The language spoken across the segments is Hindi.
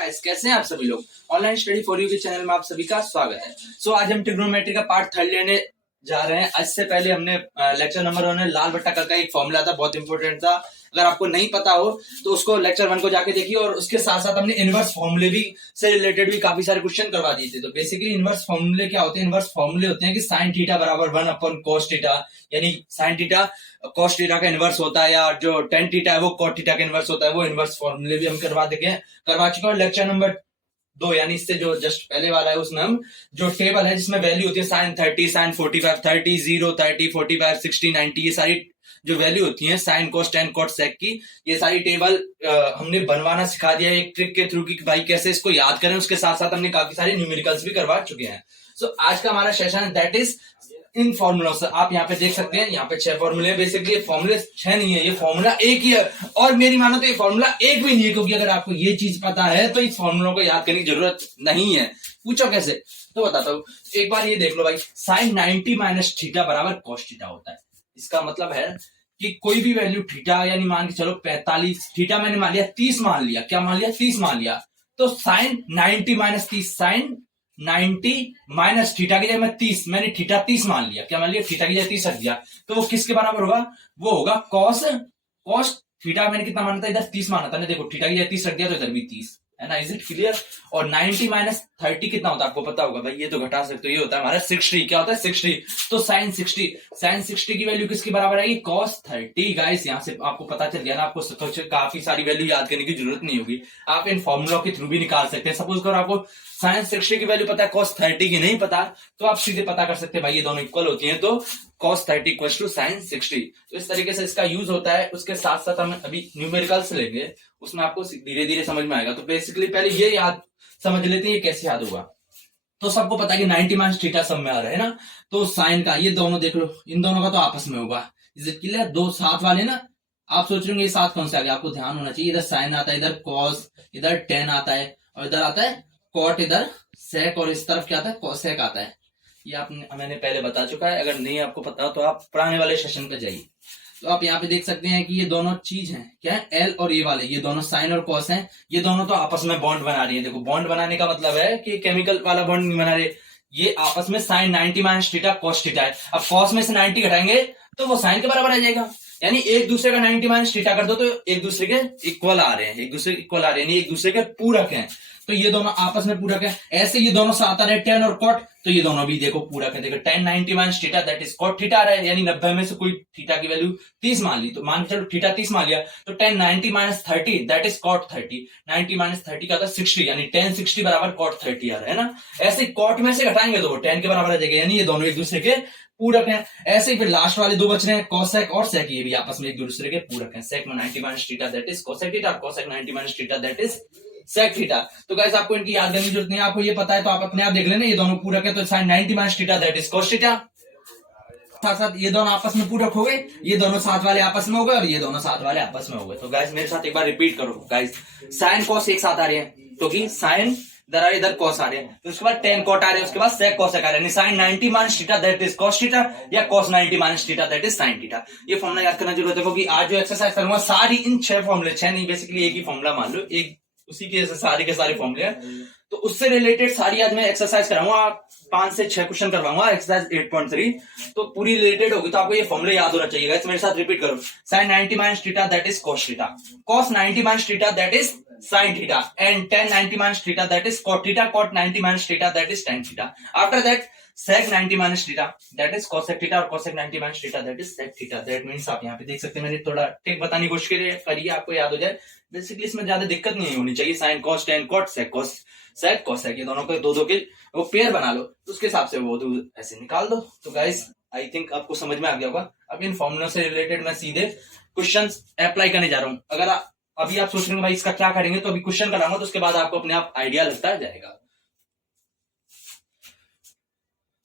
गाइस कैसे हैं आप सभी लोग। ऑनलाइन स्टडी फॉर यू के चैनल में आप सभी का स्वागत है। आज हम ट्रिग्नोमेट्री का पार्ट 3 लेने जा रहे हैं। इससे पहले हमने लेक्चर नंबर 1 में लाल बट्टा का एक फॉर्मूला था, बहुत इंपॉर्टेंट था। अगर आपको नहीं पता हो तो उसको लेक्चर 1 को जाके देखिए। और उसके साथ साथ हमने इनवर्स फॉर्मूले भी से रिलेटेड भी काफी सारे क्वेश्चन करवा दिए थे। तो बेसिकली इनवर्स फॉर्मूले क्या होते हैं? इनवर्स फॉर्मूले होते हैं कि साइन थीटा बराबर 1 अपॉन cos थीटा, यानी साइन थीटा cos थीटा का इनवर्स होता है, या जो tan थीटा है वो cot थीटा का इनवर्स होता है। वो इनवर्स फॉर्मूले भी हम करवा चुके हैं। लेक्चर नंबर 2 यानी इससे जो जस्ट पहले वाला है उसमें हम जो टेबल है जिसमें वैल्यू होती है साइन 30, साइन 45, 30, 0, 30, 45, 60, 90, ये सारी जो वैल्यू होती है sine cos tan cot sec की, ये सारी टेबल हमने बनवाना सिखा दिया एक ट्रिक के थ्रू कि भाई कैसे इसको याद करें। उसके साथ साथ हमने काफी सारे न्यूमेरिकल्स भी करवा चुके हैं। आज का हमारा सेशन है दैट इज इन फॉर्मूला। आप यहाँ पे देख सकते हैं, यहाँ पे 6 फॉर्मूले। बेसिकली फॉर्मूले 6 नहीं है, ये फॉर्मूला एक ही है। और मेरी मानो तो ये फॉर्मूला एक भी नहीं है, क्योंकि अगर आपको ये चीज पता है तो इस फॉर्मूलों को याद करने की जरूरत नहीं है। पूछो कैसे, तो बताता हूँ। एक बार ये देख लो भाई, साइन 90 माइनस थीटा बराबर कॉस थीटा होता है। इसका मतलब है कि कोई भी वैल्यू थीटा, यानी मान के चलो 45, थीटा मैंने मान लिया 30 मान लिया। क्या मान लिया? 30 मान लिया। तो sine 90 minus 30, sine 90 minus theta की जगह मैं 30, मैंने थीटा 30 मान लिया। क्या मान लिया? थीटा की जगह 30 रख दिया। तो वो किसके बराबर होगा? वो होगा कॉस थीटा। मैंने कितना माना था? इधर 30 माना था ना। देखो थीटा की जगह 30 रख दिया तो इधर भी 30 है ना। Is it clear? और 90 माइनस 30 कितना होता है आपको पता होगा भाई, ये तो घटा सकते हो। ये होता है हमारा 60। क्या होता है? 60। तो साइन 60 की वैल्यू किसकी बराबर आएगी? cos 30। गाइस यहाँ से आपको पता चल गया ना, आपको काफी सारी वैल्यू याद करने की जरूरत नहीं होगी, आप इन फॉर्मूलों के थ्रू भी निकाल सकते हैं। सपोज करो आपको साइन 60 की वैल्यू पता है, cos 30 की नहीं पता, तो आप सीधे पता कर सकते हैं भाई ये दोनों इक्वल होती हैं, तो cos 30 इक्वल टू साइन 60। तो इस तरीके से इसका यूज होता है। उसके साथ साथ हम अभी न्यूमेरिकल्स लेंगे, उसमें आपको धीरे धीरे समझ में आएगा। तो बेसिकली पहले ये याद समझ लेते हैं ये कैसे याद होगा। तो सबको पता है कि 90 माइनस थीटा सब में आ रहा है ना। तो साइन का ये दोनों देख लो, इन दोनों का तो आपस में होगा। Is it clear? दो साथ वाले ना, आप सोच रहे होंगे ये साथ कौन से आ गया, आपको ध्यान होना चाहिए। इधर साइन आता है, इधर कॉस, इधर टेन आता है, और इधर आता है कॉट, इधर सेक, और इस तरफ क्या आता है? कोसेक आता है। ये आपने मैंने पहले बता चुका है। अगर नहीं आपको पता तो आप पुराने वाले सेशन पे जाइए। तो आप यहाँ पे देख सकते हैं कि ये दोनों चीज हैं, क्या है? एल और ए वाले, ये दोनों साइन और कॉस हैं। ये दोनों तो आपस में बॉन्ड बना रही है। देखो बॉन्ड बनाने का मतलब है कि केमिकल वाला बॉन्ड नहीं बना रहे, ये आपस में sine 90 minus theta cos theta है। अब कॉस में से 90 घटाएंगे तो वो साइन के बराबर आ जाएगा। यानी एक दूसरे का 90 माइनस थीटा कर दो तो एक दूसरे के इक्वल आ रहे हैं, एक दूसरे इक्वल आ रहे हैं, यानी एक दूसरे के पूरक हैं। तो ये दोनों आपस में पूरक है। ऐसे ये दोनों साथ आ रहे हैं, टेन और कॉट, तो ये दोनों भी देखो पूरक है। देखो tan 90 minus theta that is cot theta आ रहा है, यानी 90 में से कोई थीटा की वैल्यू 30 मान ली, तो मान के चलो थीटा 30 मान लिया, तो tan 90 minus 30 that is cot 30। 90 minus 30 का था 60, यानी टेन 60 बराबर कॉट 30 आ रहा है ना। ऐसे कॉट में से घटाएंगे तो वो टेन के बराबर आ जाएगा, यानी ये दोनों एक दूसरे के पूरक हैं। ऐसे ही फिर लास्ट वाले दो बच रहे हैं, कोसेक और सेक, ये भी आपस में एक दूसरे के पूरक हैं। सेक में 90 minus theta that is cosec theta, cosec 90 minus theta that is sec theta. तो गाइस आपको इनकी याद करने की जरूरत नहीं है, आपको ये पता है तो आप अपने आप देख लेना, ये दोनों पूरक है। तो sine 90 minus theta that is cos theta. साथ साथ ये दोनों आपस में पूरक हो गए, ये दोनों साथ वाले आपस में हो गए, और ये दोनों साथ वाले आपस में हो गए। तो गाइस मेरे साथ एक बार रिपीट करो गाइस, साइन कॉस एक साथ आ रहे हैं क्योंकि साइन इधर कॉस आ रहे हैं, तो उसके बाद टेन कॉट आ रहे हैं, उसके बाद सेक कोसेक आ रहे हैं। Sine 90 minus theta that is cos theta, या cos 90 minus theta that is sine theta. ये फॉर्मूला याद करना जरूरत है, क्योंकि आज जो एक्सरसाइज करूंगा सारी इन 6 फॉर्मूले, 6 नहीं बेसिकली एक ही फॉर्मूला मान लो, एक उसी के सारे के सारे फॉर्मूले हैं, तो उससे रिलेटेड सारी आज मैं एक्सरसाइज कराऊंगा। 5 से 6 क्वेश्चन करवाऊंगा एक्सरसाइज 8.3, तो पूरी रिलेटेड होगी। तो आपको ये फॉर्मूले याद होना चाहिए गाइस। मेरे साथ रिपीट करो, sine 90 minus theta that is cos theta, cos 90 minus theta that is sin theta, and tan 90 minus theta that is cot theta, cot 90 minus theta that is tan theta. After that sec 90 minus theta that is cosec theta, और cosec 90 minus theta that is sec theta. That means आप यहाँ पे देख सकते हैं, मैंने थोड़ा टिक बताने की कोशिश करी है, आपको याद हो जाए। बेसिकली इसमें ज्यादा दिक्कत नहीं होनी चाहिए। sin cos tan cot sec cos sec cosec, ये दोनों को दो के वो पेयर बना लो, तो उसके हिसाब से वो दो ऐसे निकाल दो। तो गाइस आई थिंक आपको समझ में आ गया होगा। अब इन फॉर्मूलों से रिलेटेड मैं सीधे क्वेश्चन अप्लाई करने जा रहा हूँ। अगर अभी आप सोच रहे हो भाई इसका क्या करेंगे, तो अभी क्वेश्चन कराऊंगा, तो उसके बाद आपको अपने आप आइडिया लगता जाएगा।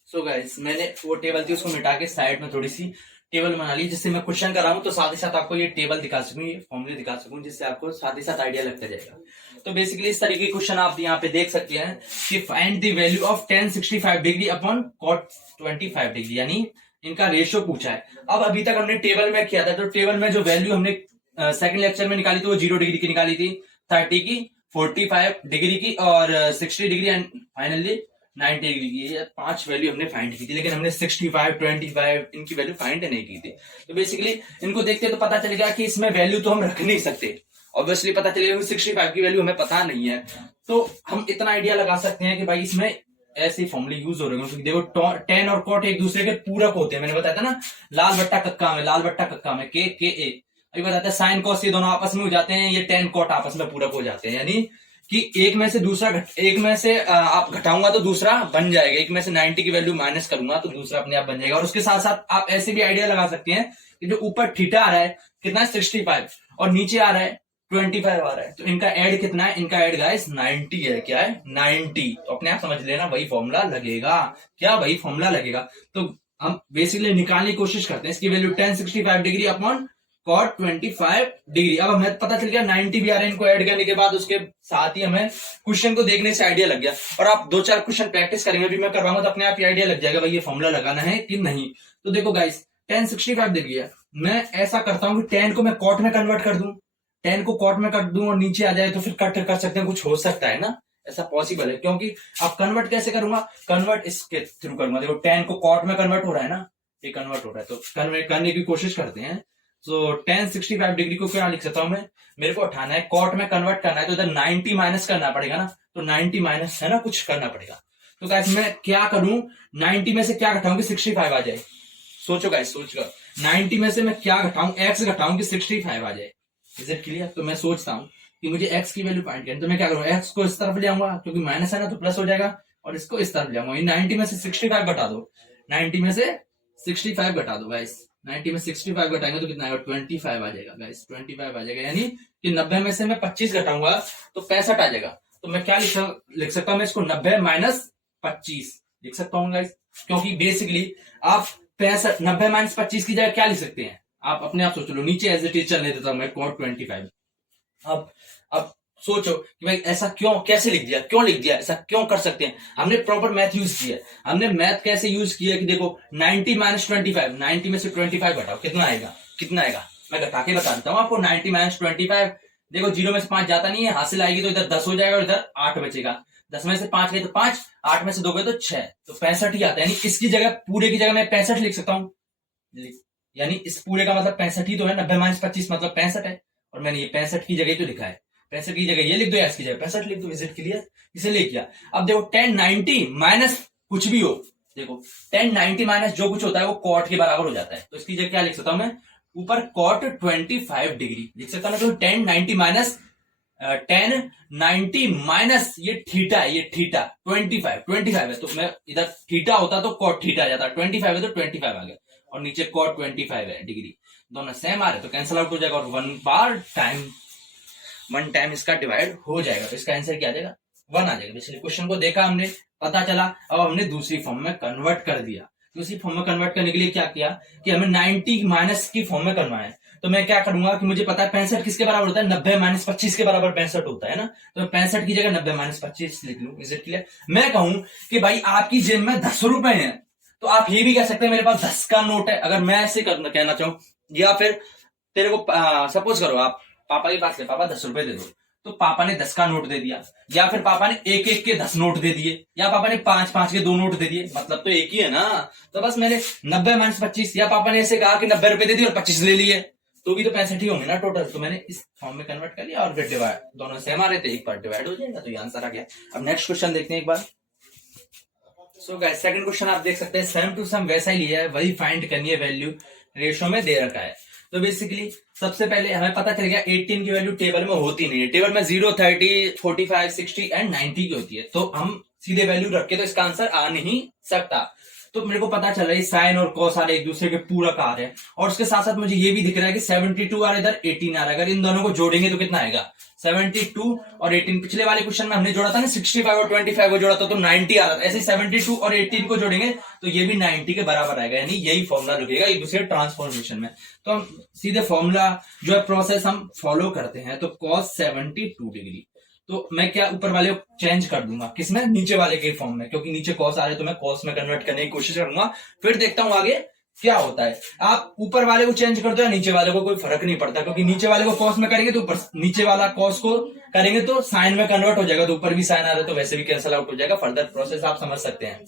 सो गाइस मैंने वो टेबल थी उसको मिटा के साइड में थोड़ी सी टेबल बना ली, जिससे मैं क्वेश्चन कराऊं तो साथ ही साथ आपको ये टेबल दिखा सकूं, ये फॉर्मूले दिखा सकूं, जिससे आपको साथ ही साथ आइडिया लगता जाएगा। तो बेसिकली इस तरीके के क्वेश्चन आप यहाँ पे देख सकते हैं कि find the value of tan 65 degree upon cot 25 degree, यानी इनका रेशियो पूछा है। अब अभी तक हमने टेबल में किया था, तो टेबल में जो वैल्यू हमने सेकंड लेक्चर में निकाली थी वो 0 डिग्री की निकाली थी, 30 की, 45 डिग्री की और 60 डिग्री एंड फाइनली 90 डिग्री की। ये 5 वैल्यू हमने फाइंड की थी, लेकिन हमने 65, 25 इनकी वैल्यू फाइंड नहीं की थी। तो बेसिकली इनको देखते तो पता चल गया कि इसमें वैल्यू तो हम रख नहीं सकते। ऑब्वियसली पता चलेगा 65 की वैल्यू हमें पता नहीं है, तो हम इतना आइडिया लगा सकते हैं कि भाई इसमें ऐसे फॉर्मूले यूज हो रहे हैं, क्योंकि देखो टेन और कॉट एक दूसरे के पूरक होते हैं। मैंने बताया था ना, लाल बट्टा कक्का में, लाल बट्टा कक्का में के ए। अभी बताते हैं साइन कॉस ये दोनों आपस में हो जाते हैं, ये टेन कॉट आपस में पूरक हो जाते हैं, यानी कि एक में से दूसरा एक में से आप घटाऊंगा तो दूसरा बन जाएगा, एक में से 90 की वैल्यू माइनस करूंगा तो दूसरा अपने आप बन जाएगा। और उसके साथ साथ आप ऐसे भी आइडिया लगा सकते हैं कि जो ऊपर थीटा आ रहा है कितना है 65 और नीचे आ रहा है 25 आ रहा है, तो इनका ऐड कितना है, इनका ऐड गाइस 90 है। क्या है 90, तो अपने आप समझ लेना वही फॉर्मूला लगेगा। क्या वही फॉर्मूला लगेगा। तो हम बेसिकली निकालने की कोशिश करते हैं, इसकी value tan 65 degree upon cot 25 degree. अब हमें पता चल गया 90 भी आ रहे हैं, इनको ऐड करने के बाद उसके साथ ही हमें क्वेश्चन को देखने से आइडिया लग गया। और आप 2-4 क्वेश्चन प्रैक्टिस करेंगे, भी मैं करवाऊंगा तो अपने आप ही आइडिया लग जाएगा भाई ये फॉर्मूला लगाना है कि नहीं। तो देखो गाइस tan 65 डिग्री है, मैं ऐसा करता हूं कि tan को मैं cot में कन्वर्ट कर दूं, 10 को कॉट में कर दूं और नीचे आ जाए तो फिर कट कर सकते हैं, कुछ हो सकता है ना, ऐसा पॉसिबल है। क्योंकि अब कन्वर्ट कैसे करूंगा, कन्वर्ट इसके थ्रू करूंगा। देखो 10 को कॉट में कन्वर्ट हो रहा है ना, ये कन्वर्ट हो रहा है, तो कन्वर्ट करने की कोशिश करते हैं। तो tan 65 डिग्री को क्या लिख सकता हूं मैं, मेरे को उठाना है कॉट में कन्वर्ट करना है, तो इधर 90 माइनस करना पड़ेगा ना, तो 90 माइनस है ना, कुछ करना पड़ेगा। तो गाइस मैं क्या करूं, 90 में से क्या घटाऊं कि 65 आ जाए। सोचो गाइस, सोचकर 90 में से मैं क्या घटाऊं, एक्स घटाऊं कि 65 आ जाए। Is it clear. तो मैं सोचता हूं कि मुझे x की वैल्यू फाइंड करनी, तो मैं क्या करूंगा, x को इस तरफ ले आऊंगा क्योंकि माइनस है ना, तो प्लस हो जाएगा, और इसको इस तरफ ले आऊंगा। 90 में से 65 घटा दो, 90 में से 65 घटा दो गाइस, 90 में 65 घटाएंगे तो कितना आएगा 25 आ जाएगा गाइस, 25 आ जाएगा। यानी कि 90 में से मैं 25 घटाऊंगा तो 65 आ जाएगा। तो मैं क्या लिख सकता हूं, मैं इसको 90 माइनस 25 लिख सकता हूँ गाइस, क्योंकि बेसिकली आप 65 90 माइनस 25 की जगह क्या लिख सकते हैं, आप अपने आप सोच लो। नीचे एज इट इज चलने देता हूं मैं cot 25। अब सोचो कि भाई ऐसा क्यों, कैसे लिख दिया, क्यों लिख दिया, ऐसा क्यों कर सकते हैं। हमने प्रॉपर मैथ यूज किया। हमने मैथ कैसे यूज किया कि देखो 90 माइनस 25, 90 में से 25 घटाओ कितना आएगा, कितना आएगा, मैं घटा के बता देता हूँ आपको। 90 माइनस 25, देखो 0 में से 5 जाता नहीं है, हासिल आएगी तो इधर 10 हो जाएगा और इधर 8 बचेगा। 10 में से 5 गए तो 5, 8 में से 2 गए तो 6, तो 65 ही आता है। यानी इसकी जगह, पूरे की जगह मैं 65 लिख सकता हूँ, यानी इस पूरे का मतलब 65 ही तो है। 90 माइनस 25 मतलब 65 है, और मैंने ये 65 की जगह तो लिखा है, 65 की जगह ये लिख दो या इसकी जगह 65 लिख दो। Is it clear. इसीलिए किया। अब देखो 1090 माइनस कुछ भी हो, देखो 1090 माइनस जो कुछ होता है वो कॉट के बराबर हो जाता है, तो इसकी जगह क्या लिख सकता हूं मैं, ऊपर cot 25 डिग्री लिख सकता हूं। तो 1090 माइनस 1090 माइनस ये थीटा है, ये थीटा 25 है, तो मैं इधर थीटा होता तो cot थीटा आ जाता, 25 है तो 25 आ गया, और नीचे cot 25 है डिग्री, दोनों सेम आ रहे तो कैंसिल आउट हो जाएगा, और वन टाइम इसका डिवाइड हो जाएगा, तो इसका आंसर क्या आ जाएगा 1 आ जाएगा। पिछले क्वेश्चन को देखा हमने, पता चला, अब हमने दूसरी फॉर्म में कन्वर्ट कर दिया। दूसरी फॉर्म में कन्वर्ट करने के लिए क्या किया कि हमें 90 माइनस की फॉर्म में करना है, तो मैं क्या करूंगा कि मुझे पता है 65 किसके बराबर होता है, 90 माइनस 25 के बराबर 65 होता है ना, तो मैं 65 की जगह 90 माइनस 25 लिख लूं। Is it clear. मैं कहूं कि भाई आपकी जेब में 10 रुपए हैं, तो आप ये भी कह सकते हैं मेरे पास 10 का नोट है, अगर मैं ऐसे कहना चाहूं। या फिर तेरे को सपोज करो आप पापा के पास ले, पापा 10 रुपए दे दो, तो पापा ने 10 का नोट दे दिया, या फिर पापा ने एक एक के 10 नोट दे दिए, या पापा ने 5-5 के 2 नोट दे दिए, मतलब तो एक ही है ना। तो बस मैंने 90 माइनस 25, या पापा ने ऐसे कहा कि 90 रुपए दे दिए और 25 ले लिए, तो भी तो 65 ही होंगे ना टोटल। तो मैंने इस फॉर्म में कन्वर्ट कर लिया, और फिर डिवाइड, दोनों सेम आ रहे थे, एक बार डिवाइड हो जाएगा, तो ये आंसर आ गया। अब नेक्स्ट क्वेश्चन देखते हैं एक बार। सो गाइस सेकंड क्वेश्चन आप देख सकते हैं, सेम टू सेम वैसा ही लिया है, वही फाइंड करनी है, वैल्यू रेशियो में दे रखा है। तो बेसिकली सबसे पहले हमें पता चल गया 18 की वैल्यू टेबल में होती नहीं है, टेबल में 0, 30, 45, 60 एंड 90 की होती है, तो हम सीधे वैल्यू रख के तो इसका आंसर आ नहीं सकता। तो मेरे को पता चल रहा है साइन और कॉस आ रहे एक दूसरे के पूरक आ रहे हैं, और उसके साथ साथ मुझे ये भी दिख रहा है कि 72 आ रहा है, इधर 18 आ रहा है। अगर इन दोनों को जोड़ेंगे तो कितना आएगा 72 और 18। पिछले वाले क्वेश्चन में हमने जोड़ा था ना 65 और 25 को जोड़ा था तो 90 आ रहा था, ऐसे 72 और 18 को जोड़ेंगे तो ये भी 90 के बराबर आएगा, यानी यही फॉर्मूला लगेगा एक दूसरे ट्रांसफॉर्मेशन में। तो हम सीधे फॉर्मूला जो है प्रोसेस हम फॉलो करते हैं। तो cos 72 डिग्री, तो मैं क्या ऊपर वाले को चेंज कर दूंगा, किसमें, नीचे वाले के फॉर्म में, क्योंकि नीचे कॉस आ रहे तो मैं कॉस में कन्वर्ट करने की कोशिश करूंगा, फिर देखता हूं आगे क्या होता है, आप ऊपर वाले को चेंज कर दो या नीचे वाले को, कोई फर्क नहीं पड़ता, क्योंकि नीचे वाले को कॉस में करेंगे तो ऊपर, नीचे वाला कॉस को करेंगे तो साइन में कन्वर्ट हो जाएगा, तो ऊपर भी साइन आ रहा है तो वैसे भी कैंसिल आउट हो जाएगा। फर्दर प्रोसेस आप समझ सकते हैं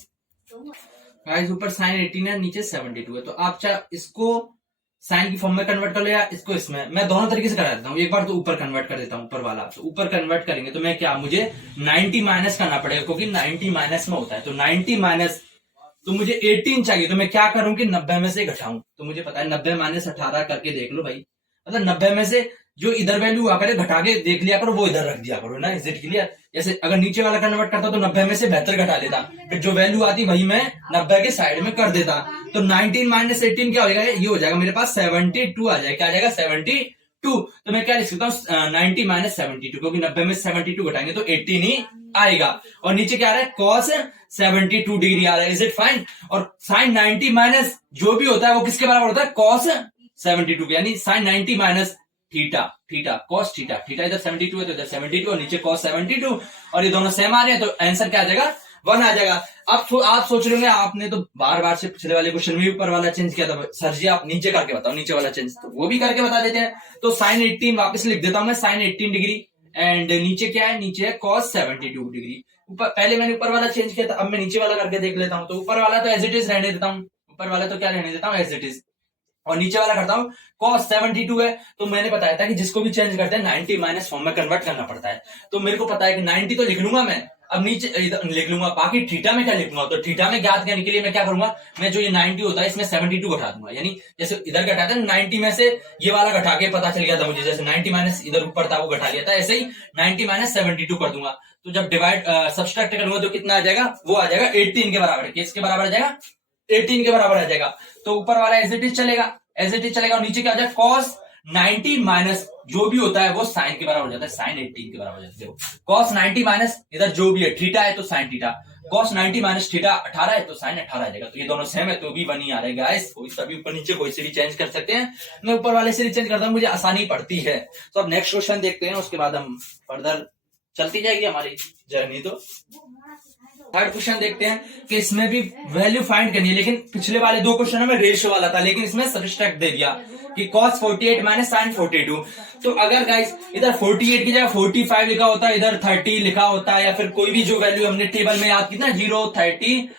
गाइस। ऊपर साइन 18 है, नीचे 72 है, तो आप चाहे इसको साइन की फॉर्म में कन्वर्ट कर लो या इसको इसमें, मैं दोनों तरीके से करा देता हूँ। एक बार तो ऊपर कन्वर्ट कर देता हूँ, ऊपर वाला तो ऊपर कन्वर्ट करेंगे तो मैं क्या, मुझे 90 माइनस करना पड़ेगा, क्योंकि 90 माइनस में होता है, तो 90 माइनस, तो मुझे 18 चाहिए, तो मैं क्या करूं कि 90 में से घटाऊं, तो मुझे पता है 90 माइनस 18 करके देख लो भाई, मतलब 90 में से जो इधर वैल्यू आकर घटा के देख लिया करो, वो इधर रख दिया करो ना, इज इट क्लियर। जैसे अगर नीचे वाला कन्वर्ट करता तो 90 में से 72 घटा लेता, फिर जो वैल्यू आती वही मैं 90 के साइड में कर देता, तो 19 माइनस 18 क्या हो जाएगा, ये हो जाएगा मेरे पास 72 आ जाएगा, क्या आ जाएगा 72, तो मैं क्या लिख सकता हूँ 90 माइनस 72, क्योंकि 90 में 72 घटाएंगे तो 18 ही आएगा, और नीचे क्या आ रहा है कॉस 72 डिग्री आ रहा है, इज इट फाइन। और साइन 90 माइनस जो भी होता है वो किसके बराबर होता है, कॉस 72, यानी sine 90 minus theta, theta cos theta, theta इधर 72 है तो इधर 72 और नीचे कॉस 72, और ये दोनों सेम आ रहे हैं तो आंसर क्या आ जाएगा 1 आ जाएगा। अब आप सोच रहे होंगे आपने तो बार बार से पिछले वाले क्वेश्चन में भी ऊपर वाला चेंज किया था, सर जी आप नीचे करके बताओ, नीचे वाला चेंज, तो वो भी करके बता देते हैं। तो साइन 18 वापस लिख देता हूं मैं, साइन 18 डिग्री, एंड नीचे क्या है, नीचे है कॉस 72 डिग्री। ऊपर पहले मैंने ऊपर वाला चेंज किया था, अब मैं नीचे वाला करके देख लेता हूं, तो ऊपर वाला तो एज इट इज रहने देता हूं, ऊपर वाला तो क्या रहने देता हूं एज इट इज, और नीचे वाला करता हूं cos 72 है, तो मैंने बताया था कि जिसको भी चेंज करते हैं 90 माइनस फॉर्म में कन्वर्ट करना पड़ता है, तो मेरे को पता है कि 90 तो लिख लूंगा मैं, अब नीचे लिख लूंगा, बाकी थीटा में क्या लिखूंगा, तो थीटा में ज्ञात करने के लिए मैं क्या करूंगा, मैं जो ये 90 होता है इसमें 72 घटा दूंगा, यानी जैसे इधर घटाते हैं 90 में से ये वाला घटा के पता चल गया था मुझे, जैसे 90 माइनस इधर ऊपर था वो घटा लिया था, ऐसे ही 90 माइनस 72 कर दूंगा, तो जब डिवाइड सब्सट्रैक्ट करूंगा तो कितना आ जाएगा, वो आ जाएगा 18 के बराबर, किसके बराबर आ जाएगा 18 के बराबर आ जाएगा, तो ऊपर वाला एज इट इज चलेगा, एज इट इज चलेगा, और नीचे क्या आ जाएगा cos 90 माइनस जो भी होता है वो साइन के बराबर हो जाता है, साइन 18 के बराबर हो जाता है। cos 90 माइनस इधर जो भी है थीटा है तो sine theta, cos 90 minus theta 18 है तो साइन 18 आ जाएगा, तो ये दोनों सेम है तो भी 1 ही आ रहा है गाइस, कोई सभी ऊपर नीचे कोई से भी चेंज कर सकते हैं, मैं ऊपर वाले से भी चेंज करता हूं, मुझे आसानी पड़ती है। तो अब नेक्स्ट क्वेश्चन देखते हैं, उसके बाद हम फर्दर चलती जाएगी हमारी जर्नी। तो थर्ड क्वेश्चन देखते हैं कि इसमें भी वैल्यू फाइंड करनी है, लेकिन पिछले वाले दो क्वेश्चन में रेशियो वाला था, लेकिन इसमें सब्सट्रैक्ट दे दिया कि cos 48 माइनस साइन 42, तो अगर गाइस इधर 48 की जगह 45 लिखा होता है, इधर 30 लिखा होता है, या फिर कोई भी जो वैल्यू हमने टेबल में याद की ना 0 30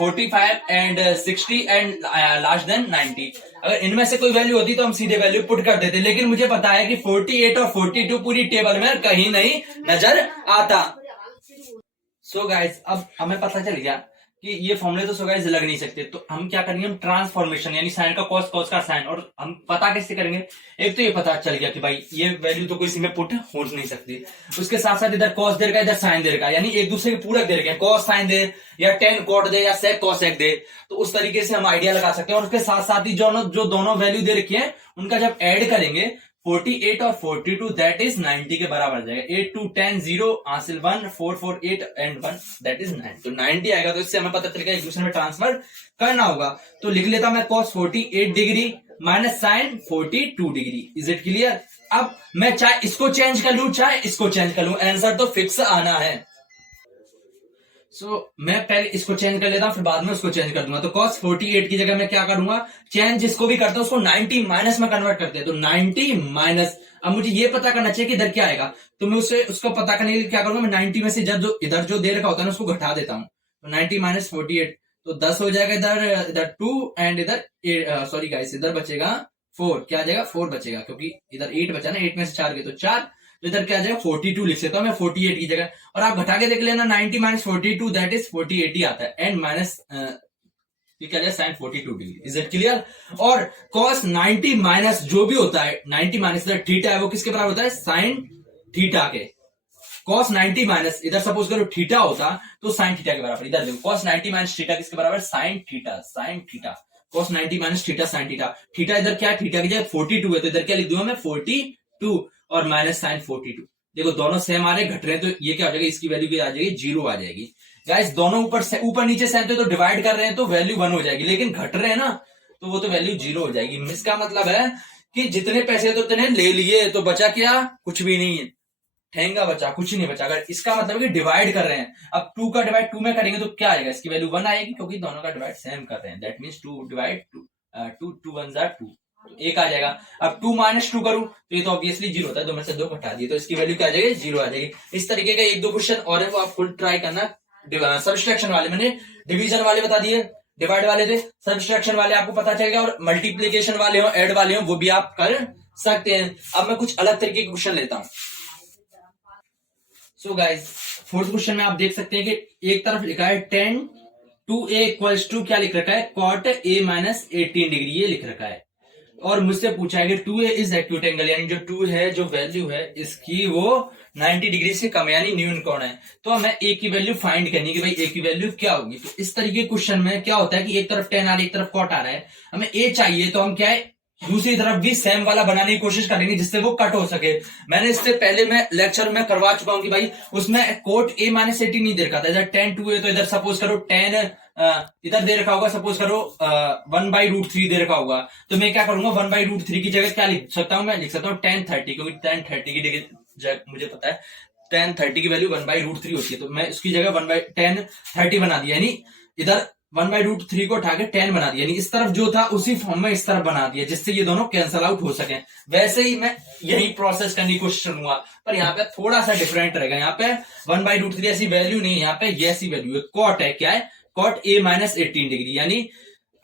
45 एंड 60 एंड लास्ट देन 90, अगर इनमें से कोई वैल्यू होती तो हम सीधे वैल्यू पुट कर देते, लेकिन मुझे पता है कि 48 और 42 पूरी टेबल में कहीं नहीं नजर आता। सो गाइस अब हमें पता चल गया कि ये फॉर्मूले तो सो गाइस लग नहीं सकते, तो हम क्या करेंगे, हम ट्रांसफॉर्मेशन यानी साइन का कॉस, कॉस का साइन, और हम पता कैसे करेंगे, एक तो ये पता चल गया कि भाई ये वैल्यू तो कोई सी में पुट हो नहीं सकती, उसके साथ साथ इधर कॉस दे रखा है इधर साइन दे रखा है, यानी एक दूसरे के पूरक दे रखे हैं, कॉस साइन दे या टेन कॉट दे या सेक कॉसेक दे, तो उस तरीके से हम आइडिया लगा सकते हैं, और उसके साथ साथ ही जो दोनों वैल्यू दे रखी है उनका जब एड करेंगे 48 और 42 दैट इज 90 के बराबर आ जाएगा, 8 2 10 0 हासिल 1 4 4 8 एंड 1 दैट इज 9, तो 90 आएगा, तो इससे हमें पता चलेगा एक दूसरे में ट्रांसफर करना होगा, तो लिख लेता मैं cos 48 degree minus sine 42 degree, is it clear. अब मैं चाहे इसको चेंज कर लूं चाहे इसको चेंज कर लूं, आंसर तो फिक्स आना है। मैं पहले इसको चेंज कर लेता हूं, फिर बाद में उसको चेंज कर दूंगा, तो cos 48 की जगह मैं क्या करूंगा, चेंज जिसको भी करता हूं उसको 90 माइनस में कन्वर्ट करते हैं, तो 90 माइनस, अब मुझे ये पता करना चाहिए कि इधर क्या आएगा, तो मैं उसको पता करने के लिए क्या करूंगा, मैं 90 में से इधर जो दे रखा होता है ना उसको घटा देता हूं, तो 90 माइनस 48 तो 10 हो जाएगा, इधर 2 एंड इधर सॉरी गाइस इधर बचेगा 4, क्या आ जाएगा 4 बचेगा, क्योंकि इधर 8 बचा ना, 8 में से 4 गए तो 4, तो इधर क्या आ जाएगा 42 लिख सकता हूं मैं 48 की जगह, और आप घटा के देख लेना 90 माइनस 42 दैट इज 48 ही आता है, एंड माइनस ये क्या sine 42 degree, is it clear. और cos 90 माइनस जो भी होता है 90 माइनस इधर थीटा है वो किसके बराबर होता है, साइन थीटा के, cos 90 माइनस इधर सपोज करो थीटा होता तो साइन थीटा के बराबर, इधर देखो cos 90 माइनस थीटा किसके बराबर, sine theta, sine theta, cos 90 minus theta sine theta, theta इधर क्या है, थीटा की जगह 42 है, तो इधर क्या लिख दूंगा मैं 42 और माइनस साइन 42, देखो दोनों सेम आ रहे घट रहे हैं, तो ये क्या हो जाएगा, इसकी वैल्यू क्या आ जाएगी 0 आ जाएगी। गाइस दोनों ऊपर नीचे सेम तो डिवाइड कर रहे हैं तो वैल्यू 1 हो जाएगी, लेकिन घट रहे हैं ना तो वो तो वैल्यू 0 हो जाएगी। इसका मतलब है कि जितने पैसे तो इतने ले लिए, तो बचा क्या, कुछ भी नहीं है, ठेंगा बचा, कुछ नहीं बचा। अगर इसका मतलब कि डिवाइड कर रहे हैं, अब 2 का डिवाइड 2 में करेंगे तो क्या आएगा, इसकी वैल्यू 1 आएगी, क्योंकि दोनों का डिवाइड सेम कर रहे हैं। दैट मीन्स 2 डिवाइड 2, 2 1 जा 2, तो 1 आ जाएगा। अब 2 माइनस 2 करूं तो ये तो ऑब्वियसली 0 होता है, 2 में से 2 घटा दिए तो इसकी वैल्यू क्या आ जाएगी, 0 आ जाएगी। इस तरीके का 1-2 क्वेश्चन और है, वो आप खुद ट्राई करना। सब्सट्रैक्शन वाले मैंने डिवीजन वाले बता दिए, डिवाइड वाले थे, सब्सट्रैक्शन वाले आपको पता चलेगा, और मल्टीप्लीकेशन वाले हो, ऐड वाले हो, वो भी आप कर सकते हैं। अब मैं कुछ अलग तरीके के क्वेश्चन लेता हूं। सो गाइस, फोर्थ क्वेश्चन में आप देख सकते हैं कि एक तरफ लिखा है 10 2a इक्वल्स टू, क्या लिख रखा है, cot a माइनस 18 डिग्री, ये लिख रखा है। और मुझसे पूछा है कि 2a इज एक्यूट एंगल, यानी जो 2 है, जो वैल्यू है इसकी, वो 90 डिग्री से कम, यानी न्यून कोण है। तो हमें a की वैल्यू फाइंड करनी है कि भाई a की वैल्यू क्या होगी। तो इस तरीके के क्वेश्चन में क्या होता है कि एक तरफ 10 आ रहा है, एक तरफ cot आ रहा है, हमें a चाहिए, तो हम क्या है, दूसरी तरफ भी सेम वाला बनाने की कोशिश करेंगे जिससे वो कट हो सके। मैंने इससे पहले मैं लेक्चर में करवा चुका हूं कि भाई उसमें कोट a माइनस 18 नहीं दे रखा था। इधर 10 2a, तो इधर सपोज करो 10 इधर दे रखा होगा, सपोज करो 1/√3 दे रखा होगा। तो मैं क्या करूंगा, 1/√3 की जगह क्या लिख सकता हूं, मैं लिख सकता हूँ 1030, क्योंकि 1030 की जगह मुझे पता है 1030 की वैल्यू 1/√3 होती है। तो मैं इसकी जगह 1/1030 बना दिया, यानी इधर 1/√3 को उठा के 10 बना दिया, यानी इस तरफ जो था उसी फॉर्म में इस तरफ बना दिया, जिससे ये दोनों कैंसल आउट हो सके। वैसे ही मैं यही प्रोसेस करने की कोशिश करूंगा, पर यहाँ पे थोड़ा सा डिफरेंट रहेगा। यहाँ पे 1/√3 ऐसी वैल्यू नहीं है, यहाँ पे ये ऐसी वैल्यू है, कॉट है, क्या है, कॉट a माइनस 18 डिग्री। यानी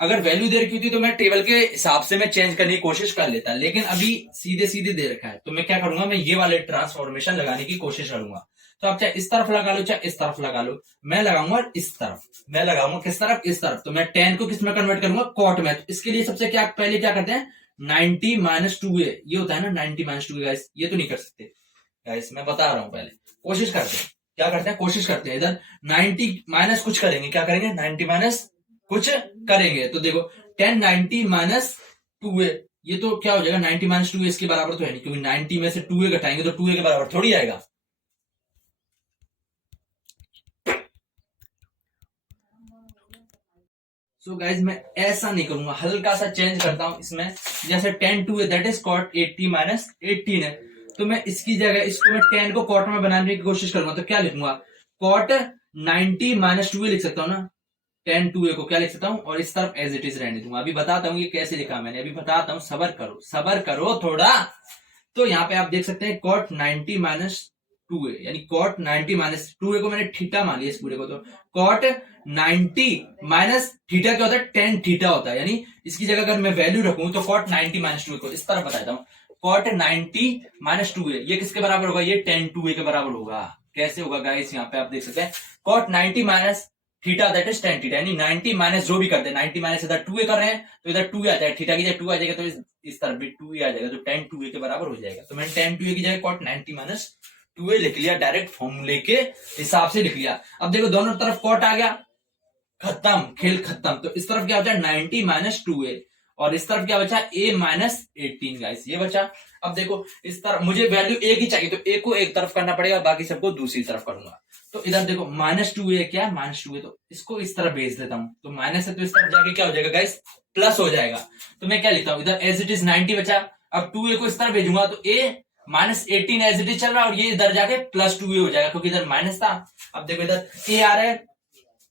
अगर वैल्यू दे रखी होती तो मैं टेबल के हिसाब से मैं चेंज करने की कोशिश कर लेता, लेकिन अभी सीधे सीधे दे रखा है, तो मैं क्या करूंगा, मैं ये वाले ट्रांसफॉर्मेशन लगाने की कोशिश करूंगा। तो आप चाहे इस तरफ लगा लो, चाहे इस तरफ लगा लो, मैं लगाऊंगा इस तरफ, मैं लगाऊंगा किस तरफ, इस तरफ। तो मैं 10 को किस में कन्वर्ट करूंगा, कॉट में। तो इसके लिए सबसे क्या पहले क्या करते हैं, 90 माइनस 2a, ये होता है ना 90 माइनस 2a। गाइस ये तो नहीं कर सकते गाइस, मैं बता रहा हूं, पहले कोशिश करते हैं, क्या करते हैं, कोशिश करते हैं। इधर 90 माइनस कुछ करेंगे, क्या करेंगे, 90 माइनस कुछ करेंगे। तो देखो 10 90 माइनस 2a, ये तो क्या हो जाएगा, 90 माइनस 2a इसके बराबर तो है नहीं, क्योंकि 90 में से 2a घटाएंगे तो 2a के बराबर थोड़ी आएगा। सो गाइज मैं ऐसा नहीं करूंगा, हल्का सा चेंज करता हूं इसमें। जैसे 10 2a that is cot 80 minus 18 है, तो मैं इसकी जगह इसको मैं 10 को cot में बनाने की कोशिश करूंगा। तो क्या लिखूंगा, cot 90 माइनस 2a लिख सकता हूँ ना, 10 2a को क्या लिख सकता हूँ, और इस तरफ एज इट इज रहने दूंगा। अभी बताता हूँ ये कैसे लिखा मैंने, अभी बताता हूँ, सबर करो थोड़ा। तो यहाँ पे आप देख सकते हैं cot 90 माइनस 2a, यानी cot 90 माइनस 2a को मैंने थीटा मान लिया इस पूरे को। तो cot 90 माइनस थीटा क्या होता है, 10 थीटा होता है, यानी इसकी जगह अगर मैं वैल्यू रखूं तो cot 90 माइनस 2a को इस तरह बताता हूँ, cot 90 माइनस 2a, ये किसके बराबर होगा, ये 10 2a के बराबर होगा। कैसे होगा गाइस, यहाँ पे आप देख सकते हैं cot 90 minus theta that is 10 theta, यानी 90 माइनस जो भी करते हैं, 90 माइनस इधर 2a कर रहे हैं तो इधर 2 आ जाएगा, थीटा की जगह 2 आ जाएगा, तो इस तरफ भी 2 आ जाएगा, तो 10 2a के बराबर हो जाएगा। तो मैंने 10 2a की जगह cot 90 माइनस 2a लिख लिया, डायरेक्ट फॉर्मूले के हिसाब से लिख लिया। अब देखो दोनों तरफ cot आ गया, खत्म, खेल खत्म। तो इस तरफ क्या बचा, 90 माइनस 2a, और इस तरफ क्या बचा, a माइनस 18 गाइस, ये बचा। अब देखो इस तरफ मुझे वैल्यू a की चाहिए, तो a को एक तरफ करना पड़ेगा, बाकी सबको दूसरी तरफ करूंगा। तो इधर देखो माइनस 2a, क्या माइनस 2a, तो इसको इस तरफ भेज देता हूं, तो माइनस है तो इस तरफ जाके क्या हो जाएगा गाइस, प्लस हो जाएगा। तो मैं क्या लिखता हूं, इधर एज इट इज 90 बचा, अब 2a को इस तरफ भेजूंगा तो a minus 18 as it is चल रहा है, और ये इधर जाके प्लस 2a हो जाएगा, क्योंकि इधर माइनस था। अब देखो इधर a आ रहा है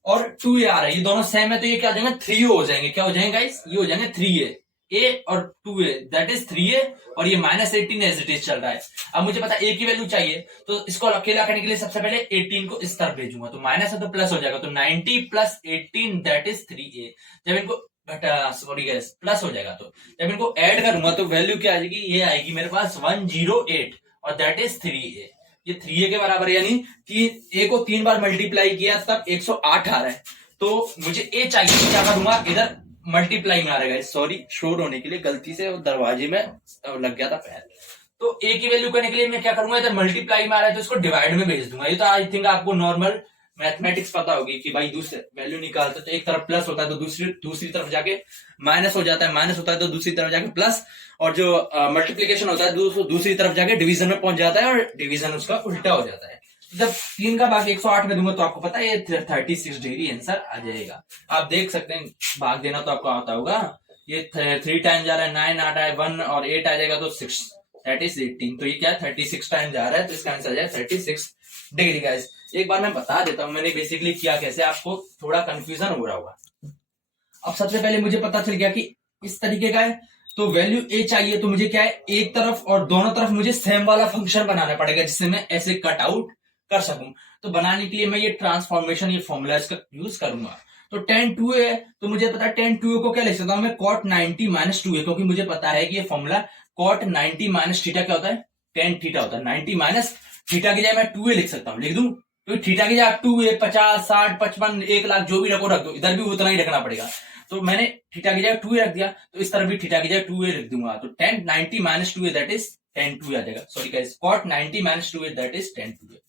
और 2a आ रहा है, ये दोनों सेम है, तो ये क्या हो जाएंगे, 3a हो जाएंगे। क्या हो जाएंगे गाइस, ये हो जाएंगे 3a, a और 2a दैट इज 3a, और ये माइनस 18 एज इट इज चल रहा है। अब मुझे पता a की वैल्यू चाहिए, तो इसको अकेला करने के लिए सबसे पहले 18 को इस तरफ भेजूंगा, तो माइनस है तो प्लस हो जाएगा, तो 90 प्लस 18 दैट इज 3a। जब इनको सॉरी गैस प्लस हो जाएगा, तो जब इनको ऐड करूंगा तो वैल्यू क्या आ जाएगी, ये आएगी मेरे पास 108, और दैट इज 3a। ये 3a के बराबर है, यानी a को 3 बार मल्टीप्लाई किया तब 108 आ रहा है। तो मुझे a चाहिए, क्या करूंगा, इधर मल्टीप्लाई में आ रहा है, सॉरी शोर होने के लिए गलती से दरवाजे में लग गया था पैर। तो a की वैल्यू करने के लिए मैं क्या करूंगा, इधर मल्टीप्लाई में आ रहा है तो इसको डिवाइड में भेज दूंगा। ये तो आई थिंक आपको नॉर्मल मैथमेटिक्स पता होगी कि भाई दूसरे वैल्यू निकालते तो एक तरफ प्लस होता है तो दूसरी तरफ जाके माइनस हो जाता है, माइनस होता है तो दूसरी तरफ जाके प्लस, और जो मल्टीप्लीकेशन होता है दूसरी तरफ जाके डिवीजन में पहुंच जाता है, और डिवीजन उसका उल्टा हो जाता है। जब 3 का भाग 108 में दूंगा तो आपको पता है ये 36 डिग्री आंसर आ जाएगा। आप देख सकते हैं, भाग देना तो आपको आता होगा, ये 3 टाइम जा रहा है 9 आ रहा है 1 और 8 आ जाएगा तो दैट इज 18। तो ये क्या है 36 टाइम जा रहा है, तो इसका आंसर है 36 डिग्री गाइस। एक बार मैं बता देता हूं मैंने बेसिकली किया कैसे, आपको थोड़ा कंफ्यूजन हो रहा होगा। अब सबसे पहले मुझे पता चल गया कि इस तरीके का है, तो वैल्यू ए चाहिए, तो मुझे क्या है एक तरफ और दोनों तरफ मुझे सेम वाला फंक्शन बनाना पड़ेगा जिससे मैं ऐसे कट आउट कर सकूं। तो बनाने के लिए मैं ये ट्रांसफॉर्मेशन, ये फॉर्मूला इसका यूज करूंगा। तो tan 2a है, तो मुझे पता है tan 2a को क्या लिख सकता हूं मैं, cot 90 माइनस 2a, क्योंकि मुझे पता है कि ये फॉर्मूला cot 90 माइनस थीटा क्या होता है, tan थीटा होता है। 90 माइनस थीटा की जगह मैं 2a लिख सकता हूं, लिख दूं, तो थीटा की जगह 2a 50 60 55 1 लाख जो भी रखो रख दो, इधर भी उतना ही रखना पड़ेगा। तो मैंने थीटा की जगह 2a रख दिया, तो इस तरफ भी थीटा की जगह 2a रख दूंगा, तो tan 90 minus 2a that is tan 2a आ जाएगा। Sorry guys, cot 90 minus 2a that is tan 2a।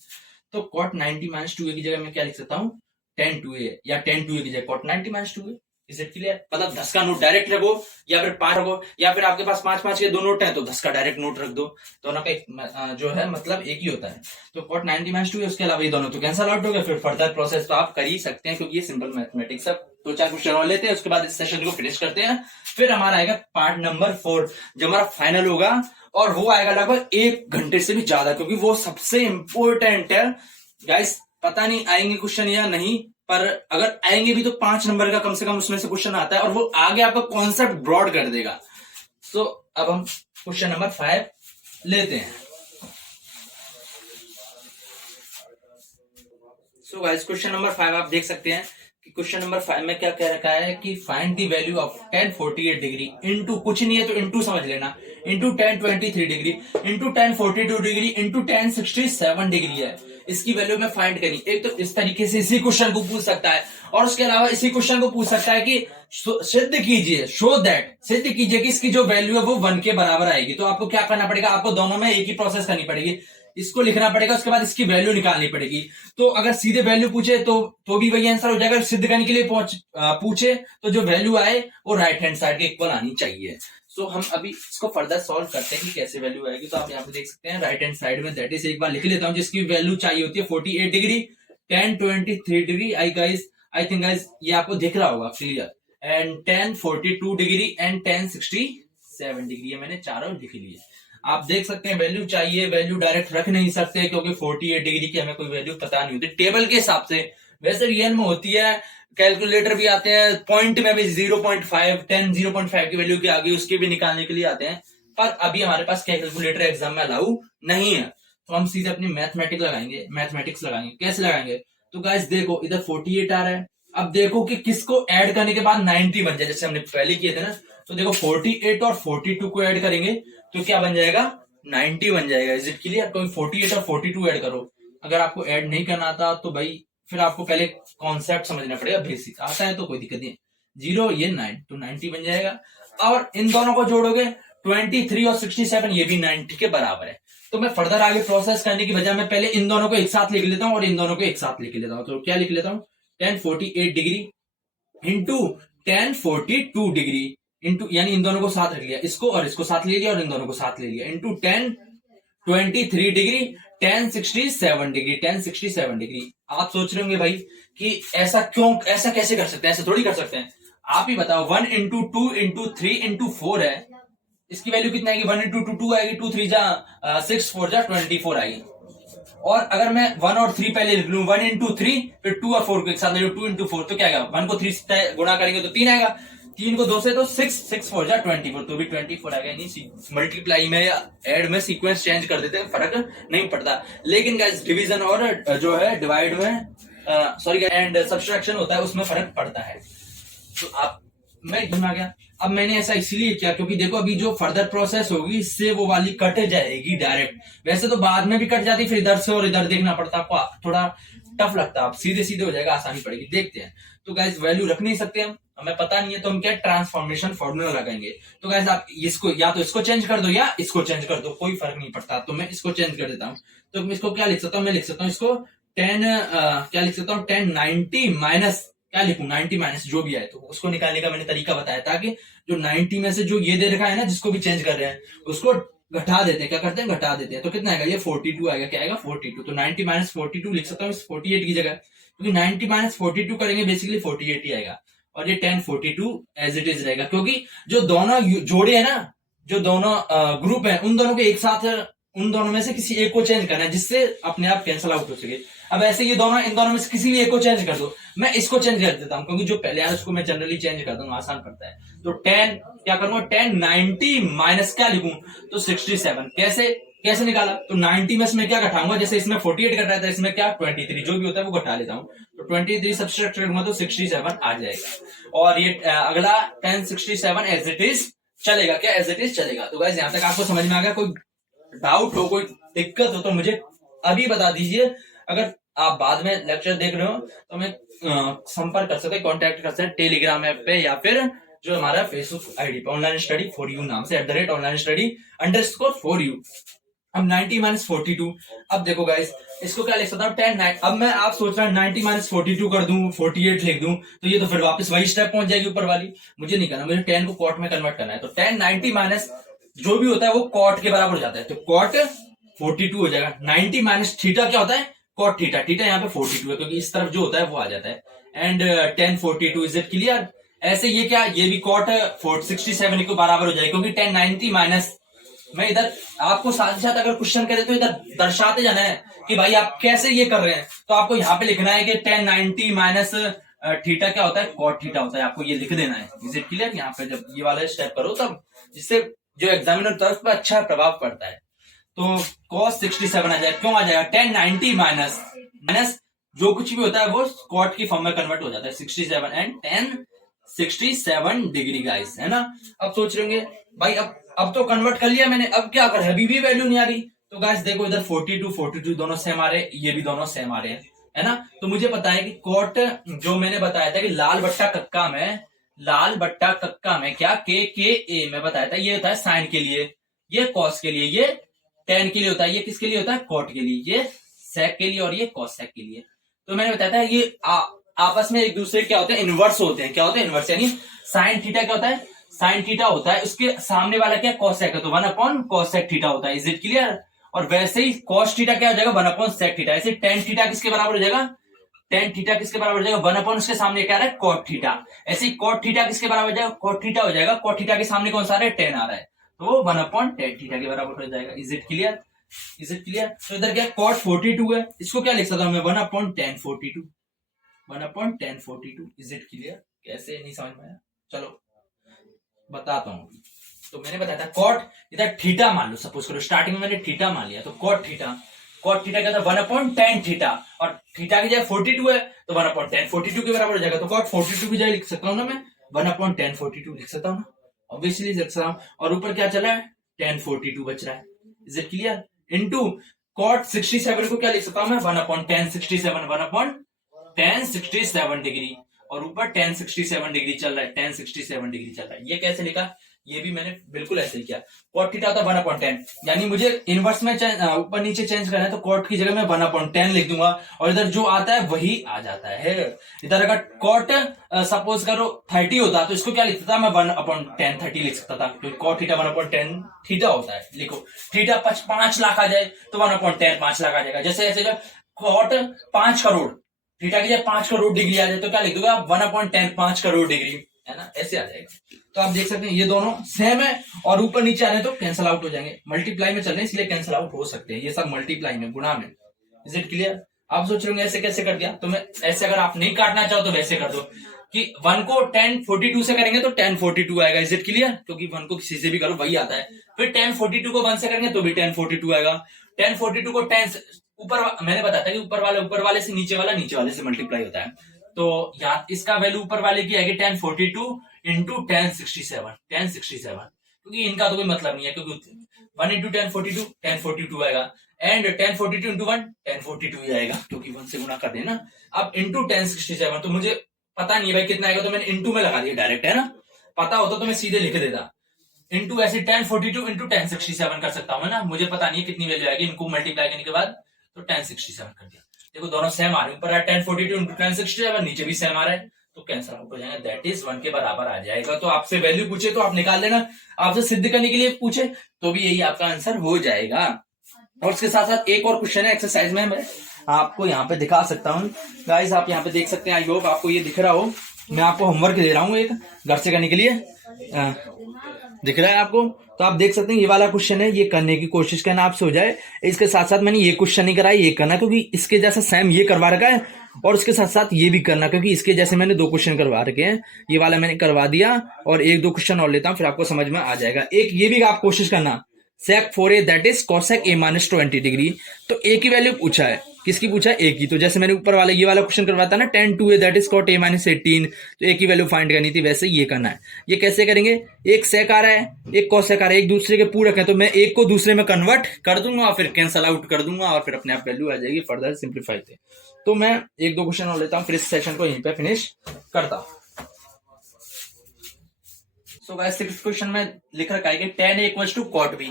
तो cot 90 माइनस 2a की जगह मैं क्या लिख सकता हूँ, tan 2a, या tan 2a की जगह cot 90 minus 2a। Is it clear? मतलब 10 का नोट डायरेक्ट रखो, या फिर 5 रखो, या फिर आपके पास 5 5 के 2 नोट हैं तो 10 का डायरेक्ट नोट रख दो, दोनों का जो है मतलब एक ही होता है। तो cot 90 माइनस 2a, उसके अलावा ये दोनों तो कैंसल आउट हो गए। फिर फर्दर प्रोसेस तो आप कर ही सकते हैं क्योंकि ये सिंपल मैथमेटिक्स है। 2-4 क्वेश्चन और लेते हैं, उसके बाद इस सेशन को फिनिश करते हैं। फिर हमारा आएगा पार्ट नंबर 4, जो हमारा फाइनल होगा, और वो आएगा लगभग 1 घंटे से भी ज्यादा, क्योंकि वो सबसे इंपॉर्टेंट है गाइस। पता नहीं आएंगे क्वेश्चन या नहीं, पर अगर आएंगे भी तो 5 नंबर का कम से कम उसमें से क्वेश्चन आता है, और वो आगे आपका कॉन्सेप्ट ब्रॉड कर देगा। तो अब हम क्वेश्चन नंबर 5 लेते हैं। सो गाइस, क्वेश्चन नंबर 5 आप देख सकते हैं कि क्वेश्चन नंबर 5 में क्या कह रखा है कि find the value of tan 48 degree into, कुछ नहीं है तो इंटू समझ लेना, into tan 23 degree, into tan 42 degree, into tan 67 degree है। इसकी वैल्यू में फाइंड करी। एक तो इस तरीके से इसी क्वेश्चन को पूछ सकता है, और उसके अलावा इसी क्वेश्चन को पूछ सकता है कि सिद्ध कीजिए, शो दैट, सिद्ध कीजिए कि इसकी जो वैल्यू है वो 1 के बराबर आएगी। तो आपको क्या करना पड़ेगा, आपको दोनों में एक ही प्रोसेस करनी पड़ेगी। इसको लिखना पड़ेगा, उसके बाद इसकी वैल्यू निकालनी पड़ेगी। तो अगर सीधे वैल्यू पूछे तो भी वही आंसर हो जाएगा। सिद्ध करने के लिए पूछे तो जो वैल्यू आए वो राइट हैंड साइड के इक्वल आनी चाहिए। सो हम अभी इसको फर्दर सॉल्व करते हैं कि कैसे वैल्यू आएगी। तो आप यहाँ पे देख सकते हैं राइट हैंड साइड में, दैट इज एक बार लिख लेता हूँ, जिसकी वैल्यू चाहिए होती है 48 degree, tan 23 degree, I think guys ये आपको दिख रहा होगा clear, and tan 42 degree and tan 67 degree, ये मैंने चारों लिख लिए। आप देख सकते हैं वैल्यू चाहिए, वैल्यू डायरेक्ट रख नहीं सकते क्योंकि 48 डिग्री की हमें कोई वैल्यू पता नहीं होती टेबल के हिसाब से। वैसे रियल में होती है, कैलकुलेटर भी आते हैं, पॉइंट में भी 0.5 10 0.5 की वैल्यू की आ गई उसके भी निकालने के लिए आते हैं, पर अभी हमारे पास कैलकुलेटर एग्जाम में अलाउ नहीं है। तो हम सीधे अपनी मैथमेटिक्स लगाएंगे। कैसे लगाएंगे, तो गाइस देखो इधर 48 आ रहा है, अब देखो कि किसको ऐड करने के बाद 90 बन जाए, जैसे हमने पहले किए थे ना। तो देखो 48 और 42 को ऐड करेंगे तो क्या बन जाएगा, 90 बन जाएगा। Is it clear? कोई 48 और 42 ऐड करो। अगर आपको ऐड नहीं करना आता तो भाई फिर आपको पहले कॉन्सेप्ट समझना पड़ेगा, बेसिक आता है तो कोई दिक्कत नहीं। 0 ये 9 तो 90 बन जाएगा, और इन दोनों को जोड़ोगे 23 और 67 ये भी 90 के बराबर है। तो मैं फर्दर आगे प्रोसेस करने की बजाय मैं पहले इन दोनों को एक साथ लिख लेता हूं और इन दोनों को एक साथ लिख लेता हूं। तो क्या लिख लेता हूं, tan 48 degree into tan 42 degree into, यानी इन दोनों को साथ रख लिया, इसको और इसको साथ ले लिया और इन दोनों को साथ ले लिया, into tan 23 degree tan 67 degree, tan 67 degree. आप सोच रहे होंगे भाई कि ऐसा क्यों, ऐसा कैसे कर सकते हैं, ऐसा थोड़ी कर सकते हैं। आप ही बताओ, 1 इंटू 2 इंटू 3 इंटू 4 है, इसकी वैल्यू कितना आएगी, 1 इंटू 2 आएगी, 2 3 जा 6 4 जा 24 आएगी। और अगर मैं 1 और 3 पहले लिख लूं, 1 इंटू 3 फिर 2 और 4 को एक साथ ले लूं, 2 इंटू 4 तो क्या आएगा, 1 को 3 से गुणा करेंगे तो 3 आएगा, 3 को 2 से तो 6 6 4 जा 24 तो भी 24 आएगा। नहीं, मल्टीप्लाई में या एड में सीक्वेंस चेंज कर देते हैं, फर्क नहीं पड़ता। लेकिन गाइस डिवीजन और जो है डिवाइड में सॉरी एंड सब्सट्रैक्शन होता है उसमें फर्क पड़ता है। तो आप मैं घुमा गया। अब मैंने ऐसा इसीलिए किया क्योंकि देखो अभी जो फर्दर प्रोसेस होगी इससे वो वाली कट जाएगी डायरेक्ट। वैसे तो बाद में भी कट जाती, फिर इधर से और इधर देखना पड़ता, आपको थोड़ा टफ लगता, आप सीधे सीधे हो जाएगा, आसानी पड़ेगी। देखते हैं। तो गाइस वैल्यू रख नहीं सकते हम, हमें पता नहीं है, तो हम क्या ट्रांसफॉर्मेशन फॉर्मूला लगाएंगे। तो गाइस आप इसको या तो इसको चेंज कर दो या इसको चेंज कर दो, कोई फर्क नहीं पड़ता। तो मैं इसको चेंज कर देता हूँ। तो मैं इसको क्या लिख सकता हूँ, मैं लिख सकता हूँ इसको क्या लिख सकता हूँ, 10 90 माइनस क्या लिखूं, 90 माइनस जो भी आए, तो उसको निकालने का मैंने तरीका बताया, ताकि जो 90 में से जो ये दे रखा है ना, जिसको भी चेंज कर रहे हैं उसको घटा देते हैं। क्या करते हैं, घटा देते हैं। तो कितना आएगा, ये 42 आएगा। क्या आएगा, 42। तो 90 माइनस 42 लिख सकता हूँ इस 48 की जगह, क्योंकि 90 माइनस 42 करेंगे बेसिकली 48 ही आएगा, और ये 10 42 एज इट इज रहेगा, क्योंकि जो दोनों जोड़े है ना जो दोनों ग्रुप हैं उन दोनों को एक साथ, उन दोनों में से किसी एक को चेंज करना है जिससे अपने आप कैंसिल आउट हो सके। अब ऐसे ये दोनों, इन दोनों में से किसी भी एक को चेंज कर दो, मैं इसको चेंज कर देता हूं क्योंकि जो पहले है उसको मैं जनरली चेंज कर दूंगा, आसान पड़ता है। तो 10 क्या करूंगा, 10 90 माइनस क्या लिखूं, तो 67। कैसे कैसे निकाला, तो 90 में इसमें क्या घटाऊंगा, जैसे इसमें 48 घटा था, इसमें क्या 23 जो भी होता है वो घटा लेता हूं, तो 23 सब्सट्रैक्ट करूंगा तो 67 आ जाएगा। और ये अगला 1067 एज इट इज चलेगा, क्या एज इट इज चलेगा। तो गाइस यहां तक आपको समझ में आ गया, कोई डाउट हो, कोई दिक्कत हो तो मुझे अभी बता दीजिए। अगर आप बाद में लेक्चर देख रहे हो तो मैं संपर्क कर सकते, कांटेक्ट कर सकते टेलीग्राम ऐप पे या फिर जो हमारा फेसबुक आईडी पे ऑनलाइन स्टडी फॉर यू नाम से @onlinestuddy_for you। अब 90 माइनस 42, अब देखो गाइस इसको क्या लिख सकता हूँ 10 9। अब मैं आप सोच रहे हैं 90 माइनस 42 कर दूं, 48 लिख दूं, तो ये तो फिर वापस वही स्टेप पहुंच जाएगी ऊपर वाली। मुझे नहीं करना, मुझे 10 को कॉट में कन्वर्ट करना है। तो 10 90 माइनस जो भी होता है वो कॉट के बराबर हो जाता है, तो कॉट 42 हो जाएगा। 90 माइनस थीटा क्या होता है, कॉट थीटा। थीटा यहाँ पे 42 है क्योंकि इस तरफ जो होता है वो आ जाता है। And 10 42 is it clear. ऐसे ये क्या, ये भी कॉट 67 के बराबर हो जाएगा क्योंकि 10 90 माइनस, मैं इधर आपको साथ ही साथ अगर क्वेश्चन करे तो इधर दर्शाते जाना है कि भाई आप कैसे ये कर रहे हैं। तो आपको यहाँ पे लिखना है कि 10 90 माइनस थीटा क्या होता है, कॉट थीटा होता है, आपको ये लिख देना है। Is it clear. यहाँ पे जब ये वाला स्टेप करो तब, जिससे जो एग्जामिनर तरफ पर अच्छा प्रभाव पड़ता है। तो cos 67 आ जाएगा, क्यों आ जाएगा 10 90 माइनस माइनस जो कुछ भी होता है वो कॉट की फॉर्म में कन्वर्ट हो जाता है, 67 एंड 10 67 डिग्री गाइस, है ना। अब सोच रहे होंगे भाई अब तो कन्वर्ट कर लिया मैंने, अब क्या कर, अभी भी वैल्यू नहीं आ रही। तो गाइस देखो इधर 42 दोनों सेम आ रहे, ये भी दोनों सेम आ रहे हैं, है ना। तो मुझे पता है कि कॉट जो मैंने बताया था कि लाल बट्टा कक्का में क्या के ए में बताया था, ये होता है साइन के लिए, ये कॉस के लिए, ये टेन के लिए होता है, ये किसके लिए होता है, कॉट के लिए, ये सेक के लिए और ये कॉस सेक के लिए। तो मैंने बताया था ये आपस में एक दूसरे क्या होते हैं, इनवर्स होते हैं। क्या होते हैं, इनवर्स। यानी साइन थीटा क्या होता है, साइन थीटा होता है, उसके सामने वाला क्या कॉसेक है, तो 1/cosec थीटा होता है। Is it clear. और वैसे ही cos थीटा क्या हो जाएगा, 1/sec थीटा। ऐसे tan थीटा किसके बराबर हो जाएगा, tan थीटा किसके बराबर हो जाएगा, 1/ उसके सामने क्या आ रहा है, cot थीटा। ऐसे ही cot थीटा किसके बराबर हो जाएगा, cot थीटा हो जाएगा। cot थीटा के सामने कौन सा आ रहा है, tan आ रहा है, तो 1/tan थीटा के बराबर हो जाएगा। Is it clear, is it clear. तो इधर क्या cot 42 है, इसको क्या लिख सकता हूं मैं, 1/tan 42, 1/tan 42। Is it clear. कैसे नहीं समझ में आया, चलो बताता हूं। तो मैंने बताया था कॉट, इधर थीटा मान लो, सपोज करो स्टार्टिंग में मैंने थीटा मान लिया, तो कॉट थीटा क्या था 1/tan थीटा, और थीटा की जगह 42 है तो 1/tan 42 के बराबर हो जाएगा। तो कॉट 42 की जगह लिख सकता हूँ ना मैं, 1/tan 42 लिख सकता हूँ ना, ऑब्वियसली लिख सकता हूँ। और ऊपर क्या चला है, tan 42 बच रहा है। Is it clear. Into cot 67 को क्या लिख सकता हूँ मैं, 1/tan 67, 1/tan 67 डिग्री, और ऊपर tan 67 डिग्री चल रहा है, tan 67 डिग्री चल रहा है। ये कैसे लिखा, ये भी मैंने बिल्कुल ऐसे ही किया। कॉट थीटा होता है 1/tan, यानी मुझे इनवर्स में ऊपर नीचे चेंज करना है, तो कॉट की जगह मैं 1/tan लिख दूंगा, और इधर जो आता है वही आ जाता है। इधर अगर कॉट सपोज करो 30 होता तो इसको क्या लिखता था मैं, 1/tan 30 लिख सकता था, क्योंकि कॉट थीटा 1/tan थीटा होता है। लिखो थीटा 5 लाख आ जाए तो 1/tan 5 लाख आ जाएगा। जैसे ऐसे कॉट 5 करोड़, थीटा की जगह 5 करोड़ डिग्री आ जाए तो क्या लिख दूंगा, 1/tan 5 करोड़ डिग्री, है ना, ऐसे आ जाएगा। तो आप देख सकते हैं ये दोनों सेम है, और ऊपर नीचे आ रहे तो कैंसल आउट हो जाएंगे। मल्टीप्लाई में चल रहे हैं इसलिए कैंसल आउट हो सकते हैं, ये सब मल्टीप्लाई में, गुणा में। Is it clear. आप सोच रहे होंगे ऐसे कैसे कर दिया, तो मैं ऐसे, अगर आप नहीं काटना चाहो तो वैसे कर दो कि 1 को tan 42 से करेंगे तो tan 42 आएगा। इज इट क्लियर, क्योंकि 1 को किसी से भी करो वही आता है। फिर tan 42 को 1 से करेंगे तो भी tan 42 आएगा। tan 42 को tan ऊपर, मैंने बताया था कि ऊपर वाले से नीचे वाले से मल्टीप्लाई होता है। तो यहाँ इसका वैल्यू ऊपर वाले की आएगी tan 42 इंटू tan 67, क्योंकि इनका तो कोई मतलब नहीं है, क्योंकि 1 इंटू tan 42 आएगा, एंड tan 42 इंटू 1 tan 42 ही आएगा, क्योंकि 1 से गुना कर देना। अब इंटू tan 67, तो मुझे पता नहीं है भाई कितना आएगा, तो मैंने इंटू में लगा दिया डायरेक्ट, है ना। पता होता तो मैं सीधे लिख देता, इंटू ऐसे tan 42 इंटू tan 67 कर सकता हूँ, है ना। मुझे पता नहीं है कितनी वैल्यू आएगी, इनको मल्टीप्लाई करने के बाद, तो tan 67 कर दिया। देखो दोनों सेम आ रहे, ऊपर है tan 42 इंटू tan 67, नीचे भी सेम आ रहा है, तो कैंसल आउट हो जाएगा, दैट इज 1 के बराबर आ जाएगा। तो आपसे वैल्यू पूछे तो आप निकाल लेना, आपसे सिद्ध करने के लिए पूछे तो भी यही आपका आंसर हो जाएगा। और उसके साथ साथ एक और क्वेश्चन है एक्सरसाइज में, मैं आपको यहाँ पे दिखा सकता हूँ गाइस, आप यहाँ पे देख सकते हैं। आई होप आपको ये दिख रहा हो। मैं आपको होमवर्क दे रहा हूँ एक घर से करने के लिए। दिख रहा है आपको? तो आप देख सकते हैं ये वाला क्वेश्चन है, ये करने की कोशिश करना आपसे हो जाए। इसके साथ साथ मैंने ये क्वेश्चन नहीं कराया, ये करना क्योंकि इसके जैसा सेम ये करवा रखा है, और उसके साथ साथ ये भी करना क्योंकि इसके जैसे मैंने 2 क्वेश्चन करवा रखे हैं। ये वाला मैंने करवा दिया और 1-2 क्वेश्चन और लेता हूं, फिर आपको समझ में आ जाएगा। एक ये भी आप कोशिश करना, sec 4a that is cosec a minus 20 degree. तो a की वैल्यू पूछा है, किसकी पूछा है? a की। तो जैसे मैंने ऊपर वाले ये वाला क्वेश्चन करवाता ना tan 2a that is cot a minus 18, तो a की वैल्यू फाइंड करनी थी, वैसे ये करना है। ये कैसे करेंगे? एक sec आ रहा है, एक cosec आ रहा है, एक दूसरे के पूरक है, तो मैं एक को दूसरे में कन्वर्ट कर दूंगा और फिर कैंसल आउट कर दूंगा और फिर अपने आप वैल्यू आ जाएगी फर्दर सिंप्लीफाई थे। तो मैं 1-2 क्वेश्चन और लेता हूं, फिर इस सेशन को यहीं पे फिनिश करता हूं। सो गाइस 6th क्वेश्चन में लिख रखा है कि tan a equals to cot b,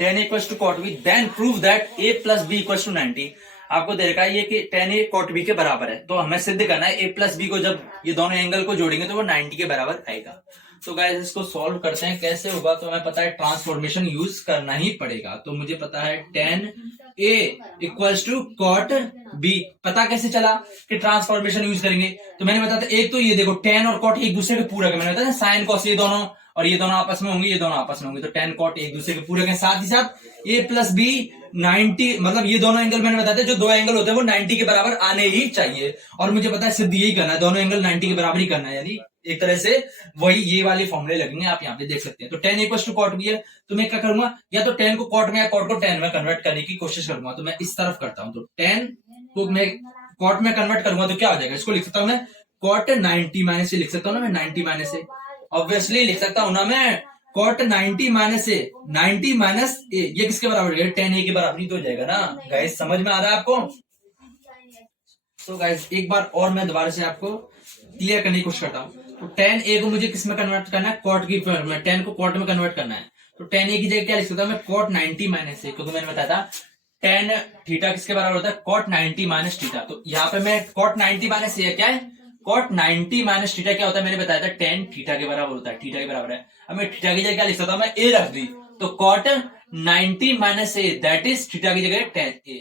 tan a equals to cot b, then prove that a plus b equals to 90। आपको दे रखा है ये कि tan a cot b के बराबर है, तो हमें सिद्ध करना है a प्लस b को जब ये दोनों एंगल को जोड़ेंगे तो वो 90 के बराबर आएगा। तो गाइस इसको सॉल्व करते हैं, कैसे होगा? तो हमें पता है ट्रांसफॉर्मेशन यूज करना ही पड़ेगा। तो मुझे पता है tan a equals to cot b, पता कैसे चला कि ट्रांसफॉर्मेशन यूज करेंगे? तो मैंने बताया था, एक तो ये देखो tan और cot एक दूसरे के पूरक है, मैंने बताया साइन cos ये दोनों, और ये दोनों आपस में होंगे, ये दोनों आपस में होंगे, तो tan cot एक दूसरे के पूरक हैं। साथ ही साथ a प्लस b 90, मतलब ये दोनों एंगल मैंने बताया था जो 2 एंगल होते हैं वो 90 के बराबर आने ही चाहिए, और मुझे पता है सिद्ध यही करना है, दोनों एंगल 90 के बराबर ही करना है, यानी एक तरह से वही ये वाले फॉर्मूले लगेंगे, आप यहाँ पे देख सकते हैं। तो tan equal to cot b है, तो मैं क्या करूंगा, या तो tan को cot में या cot को tan में कन्वर्ट करने की कोशिश करूंगा। तो मैं इस तरफ करता हूं, तो tan को मैं cot में कन्वर्ट करूंगा तो क्या हो जाएगा? इसको लिख सकता हूं मैं cot 90 माइनस से, लिख सकता हूं ना मैं 90 माइनस से, ऑब्वियसली लिख सकता हूं ना मैं cot 90 माइनस ए, 90 माइनस ए, ये किसके बराबर है? tan a के बराबर ही तो हो जाएगा ना। गाइस समझ में आ रहा है आपको? तो गाइस एक बार और मैं दोबारा से आपको क्लियर करने की कोशिश करता हूँ। तो tan a को मुझे किस में कन्वर्ट करना है? cot की फॉर्म में, tan को cot में कन्वर्ट करना है। तो tan a की जगह क्या लिख सकता हूँ मैं? cot 90 माइनस ए, क्योंकि मैंने बताया था tan थीटा किसके बराबर होता है? cot 90 minus theta. तो यहाँ पे मैं cot 90 माइनस ए क्या है? cot 90 माइनस थीटा क्या होता है? मैंने बताया था tan थीटा के बराबर होता है, थीटा के बराबर है। अब मैं थीटा की जगह क्या लिख सकता हूँ? मैं ए रख दी, तो cot 90 minus A that is theta की जगह tan a,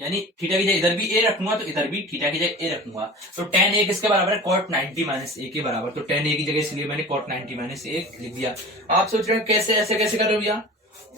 यानी थीटा की जगह इधर भी ए रखूंगा तो इधर भी थीटा की जगह ए रखूंगा। तो tan a किसके बराबर है? cot 90 माइनस ए के बराबर। तो tan a की जगह इसलिए मैंने cot 90 माइनस ए लिख दिया। आप सोच रहे हैं कैसे ऐसे कैसे कर रहे हो भैया?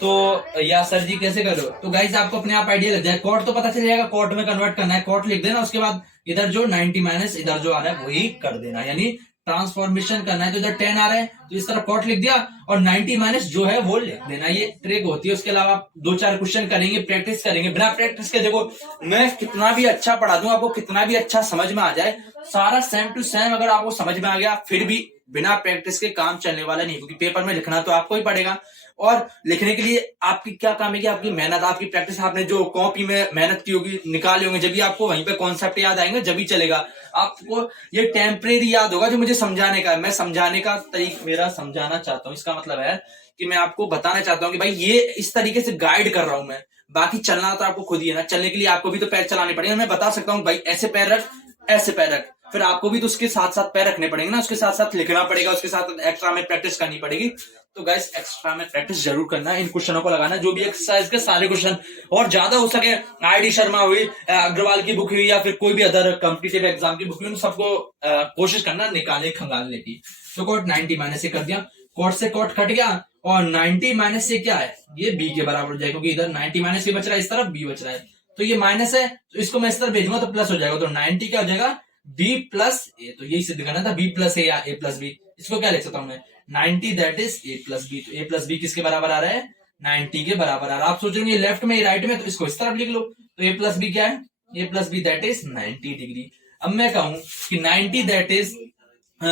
तो या सर जी कैसे कर रहे हो? तो गाइस आपको अपने आप आइडिया लग जाए, cot तो पता चल जाएगा, cot में कन्वर्ट करना है, cot लिख देना, उसके बाद इधर जो 90 माइनस इधर जो आ रहा है वही कर देना, यानी ट्रांसफॉर्मेशन करना है। तो इधर 10 आ रहा है तो इस तरफ cot लिख दिया और 90 माइनस जो है वो लिख देना, ये ट्रिक होती है। उसके अलावा आप 2-4 क्वेश्चन करेंगे, प्रैक्टिस करेंगे, बिना प्रैक्टिस के देखो मैं कितना भी अच्छा पढ़ा दूं, आपको कितना भी अच्छा समझ में आ जाए, सारा सेम टू सेम अगर आपको समझ में आ गया, फिर भी बिना प्रैक्टिस के काम चलने वाला नहीं, क्योंकि पेपर में लिखना तो आपको ही पड़ेगा, और लिखने के लिए आपकी क्या काम है कि आपकी मेहनत, आपकी प्रैक्टिस, आपने जो कॉपी में मेहनत की होगी, निकाले होंगे, जब भी आपको वहीं पे कॉन्सेप्ट याद आएंगे, जब भी चलेगा। आपको ये टेम्परेरी याद होगा जो मुझे समझाने का है, मैं समझाने का तरीका मेरा समझाना चाहता हूँ, इसका मतलब है कि मैं आपको बताना चाहता हूँ कि भाई ये इस तरीके से गाइड कर रहा हूं मैं, बाकी चलना तो आपको खुद ही है ना, चलने के लिए आपको भी तो पैर चलाने पड़ेंगे। मैं बता सकता हूँ भाई ऐसे पैर रख, ऐसे पैर रख, फिर आपको भी तो उसके साथ साथ पैर रखने पड़ेंगे ना, उसके साथ साथ लिखना पड़ेगा, उसके साथ एक्स्ट्रा में प्रैक्टिस करनी पड़ेगी। तो गाइस एक्स्ट्रा में प्रैक्टिस जरूर करना है, इन क्वेश्चनों को लगाना, जो भी एक्सरसाइज के सारे क्वेश्चन, और ज्यादा हो सके आईडी शर्मा हुई, अग्रवाल की बुक हुई, या फिर कोई भी अदर कॉम्पिटिटिव एग्जाम की बुक हुई, उन सबको कोशिश करना निकालने खंगालने की। तो cot 90 माइनस से कर दिया, cot से cot कट गया, और 90 माइनस से क्या है? ये b के बराबर हो जाएगा, क्योंकि इधर 90 माइनस से बच रहा है, इस तरफ b बच रहा है, तो ये माइनस है, तो इसको मैं इस तरफ भेजूंगा तो प्लस हो जाएगा। तो 90 क्या हो जाएगा? b प्लस ए, तो यही सिद्ध करना था, b प्लस ए या a प्लस b। इसको क्या लिख सकता हूं मैं? 90 that is a plus b। तो a प्लस b किसके बराबर आ रहा है? 90 के बराबर आ रहा है। आप सोचेंगे लेफ्ट में राइट में, तो इसको इस तरफ लिख लो, तो a प्लस b क्या है? a plus B that is 90 degree. अब मैं कहूं कि 90 दैट इज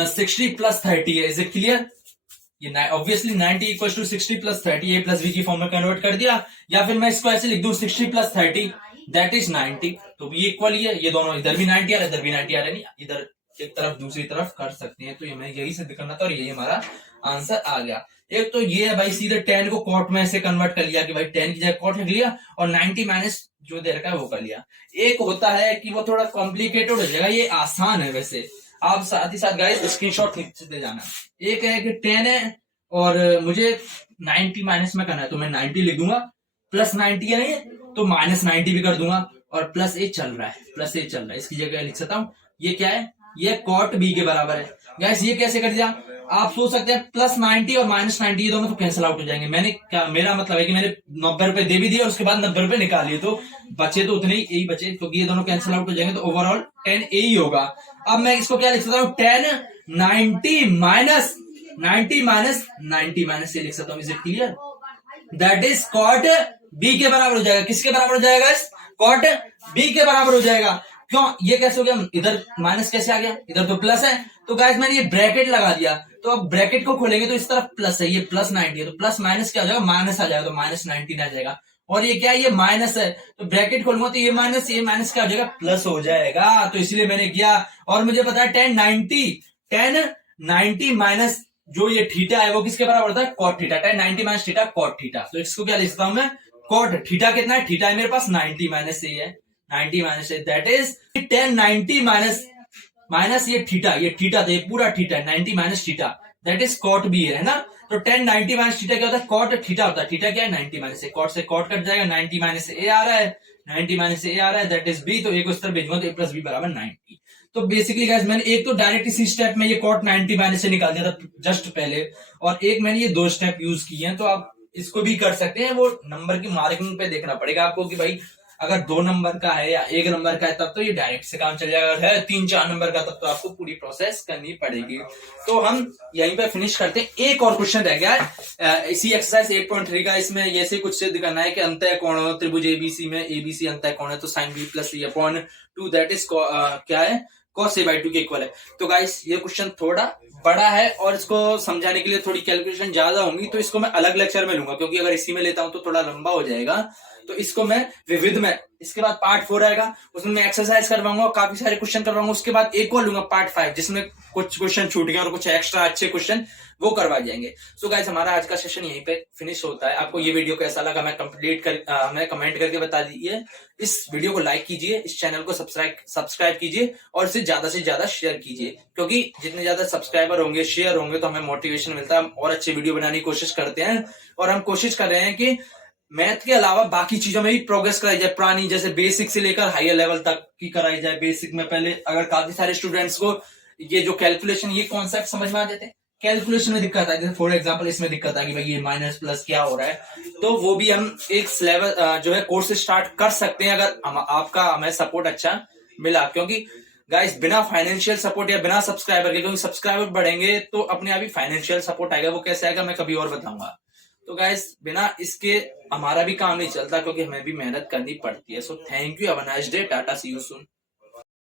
60 प्लस 30 है, इज इट क्लियर? ये obviously 90 equal to 60 plus 30, A plus B की फॉर्म में कन्वर्ट कर दिया, या फिर मैं इसको ऐसे लिख दूं 60 प्लस 30 दैट इज 90, तो ये इक्वल ही है, ये दोनों इधर भी 90 आ रहा है, इधर भी 90 आ रहा है, नहीं इधर एक तरफ दूसरी तरफ कर सकते हैं। तो ये मैं यही सिद्ध करना था और यही हमारा आंसर आ गया। एक तो ये है भाई सीधे tan को cot में से कन्वर्ट कर लिया कि भाई tan की जगह cot लिख लिया, और 90 माइनस जो दे रखा है वो कर लिया। एक होता है कि वो थोड़ा कॉम्प्लिकेटेड हो जाएगा, ये आसान है वैसे, आप साथ ही साथ गाइस स्क्रीनशॉट खींचते जाना। एक है कि tan है और मुझे 90 माइनस में करना है, तो मैं 90 लिख दूंगा, प्लस 90 है नहीं तो माइनस 90 भी कर दूंगा, और प्लस ए चल रहा है, प्लस ए चल रहा है, इसकी जगह लिख सकता हूं ये क्या है? ये cot b के बराबर है। गैस ये कैसे कर दिया? आप सोच सकते हैं +90 और -90 ये दोनों तो कैंसिल आउट हो जाएंगे। मैंने क्या, मेरा मतलब है कि मैंने 90 रुपए दे भी दिए और उसके बाद 90 रुपए निकाल लिए, तो बचे तो उतने ही, यही बचे, क्योंकि ये दोनों कैंसिल आउट हो जाएंगे, तो ओवरऑल 10 ही होगा। अब मैं इसको क्या लिख सकता हूँ, 10 90 माइनस 90 माइनस ये लिख सकता हूँ। Is it clear? That is cot B के बराबर हो जाएगा। किसके बराबर हो जाएगा? कॉट बी के बराबर हो जाएगा। क्यों? ये कैसे हो गया? इधर माइनस कैसे आ गया? इधर तो प्लस है, तो गाइस मैंने ये ब्रैकेट लगा दिया, तो अब ब्रैकेट को खोलेंगे तो इस तरफ प्लस है, ये +90 है, तो प्लस माइनस क्या हो जाएगा? माइनस आ जाएगा, तो -19 आ जाएगा। और ये क्या है? ये माइनस है, तो ब्रैकेट खोलूंगा तो ये माइनस क्या हो जाएगा? प्लस हो जाएगा। तो इसलिए मैंने किया, और मुझे पता है 1090 माइनस जो ये थीटा है वो किसके बराबर होता है? Cot theta. 1090 minus theta cot theta. तो इसको क्या लिखता हूं मैं? Cot theta. कितना है? थीटा है मेरे पास 90 माइनस ए है, 90 minus A, that is 1090 minus ये थीटा था, ये पूरा theta, 90 minus theta, that is cot B है ना। तो 1090 माइनस थीटा क्या होता है? कॉट थीटा होता है। थीटा क्या है? 90 माइनस ए। कॉट से कॉट कट जाएगा, 90 माइनस ए आ रहा है, 90 माइनस ए आ रहा है, दैट इज बी। तो एक उस तरफ भेजूंगा तो a + b बराबर 90। तो बेसिकली गाइस मैंने एक तो डायरेक्ट इसी स्टेप में ये कॉट 90 माइनस से निकाल दिया था जस्ट पहले, और एक मैंने ये 2 स्टेप यूज किए हैं। तो आप इसको भी कर सकते हैं, वो नंबर की मार्किंग पे देखना पड़ेगा आपको कि भाई अगर 2 नंबर का है या 1 नंबर का है तब तो ये डायरेक्ट से काम चल जाएगा, अगर है 3-4 नंबर का तब तो आपको पूरी प्रोसेस करनी पड़ेगी। तो हम यहीं पे फिनिश करते हैं। एक और क्वेश्चन रह गया है इसी एक्सरसाइज 8.3 का। इसमें ये से कुछ सिद्ध करना है कि अंतः कोण हो त्रिभुज एबीसी में, एबीसी अंतः कोण है, तो sin b + c/2 that is क्या है? cos a/2 के इक्वल है। तो गाइस ये क्वेश्चन थोड़ा बड़ा है और इसको समझाने के लिए थोड़ी कैलकुलेशन ज्यादा होंगी, तो इसको मैं अलग लेक्चर में लूंगा, क्योंकि अगर इसी में लेता हूं तो थोड़ा लंबा हो जाएगा। तो इसको मैं विविध में, इसके बाद पार्ट 4 आएगा, उसमें मैं एक्सरसाइज करवाऊंगा, काफी सारे क्वेश्चन करवाऊंगा। उसके बाद एक और लूंगा पार्ट 5, जिसमें कुछ क्वेश्चन छूट गए और कुछ एक्स्ट्रा अच्छे क्वेश्चन वो करवा जाएंगे। सो गाइस हमारा आज का सेशन यहीं पे फिनिश होता है। आपको ये वीडियो कैसा लगा मैं कमेंट करके बता दीजिए। इस वीडियो को लाइक कीजिए, इस चैनल को सब्सक्राइब कीजिए और इसे ज्यादा से ज्यादा शेयर कीजिए, क्योंकि जितने ज्यादा सब्सक्राइबर होंगे, शेयर होंगे, तो हमें मोटिवेशन मिलता है, हम और अच्छे वीडियो बनाने की कोशिश करते हैं। और हम कोशिश कर रहे हैं कि मैथ के अलावा बाकी चीजों में भी प्रोग्रेस कराई जाए, पुरानी जैसे बेसिक से लेकर हायर लेवल तक की कराई जाए। बेसिक में पहले अगर काफी सारे स्टूडेंट्स को ये जो कैलकुलेशन, ये कॉन्सेप्ट समझ में आ जाते हैं, कैलकुलेशन में दिक्कत है, जैसे फॉर एग्जांपल इसमें दिक्कत आ कि भाई ये माइनस प्लस क्या हो रहा है, तो वो भी हम एक लेवल जो है कोर्स स्टार्ट कर सकते हैं अगर आपका हमें सपोर्ट अच्छा मिला। क्योंकि गाइस बिना फाइनेंशियल सपोर्ट या बिना सब्सक्राइबर के, क्योंकि सब्सक्राइबर बढ़ेंगे तो अपने आप ही फाइनेंशियल सपोर्ट आएगा, वो कैसे आएगा मैं कभी और बताऊंगा। तो गाइस बिना इसके हमारा भी काम नहीं चलता, क्योंकि हमें भी मेहनत करनी पड़ती है। So thank you, have a nice day, tata, see you soon.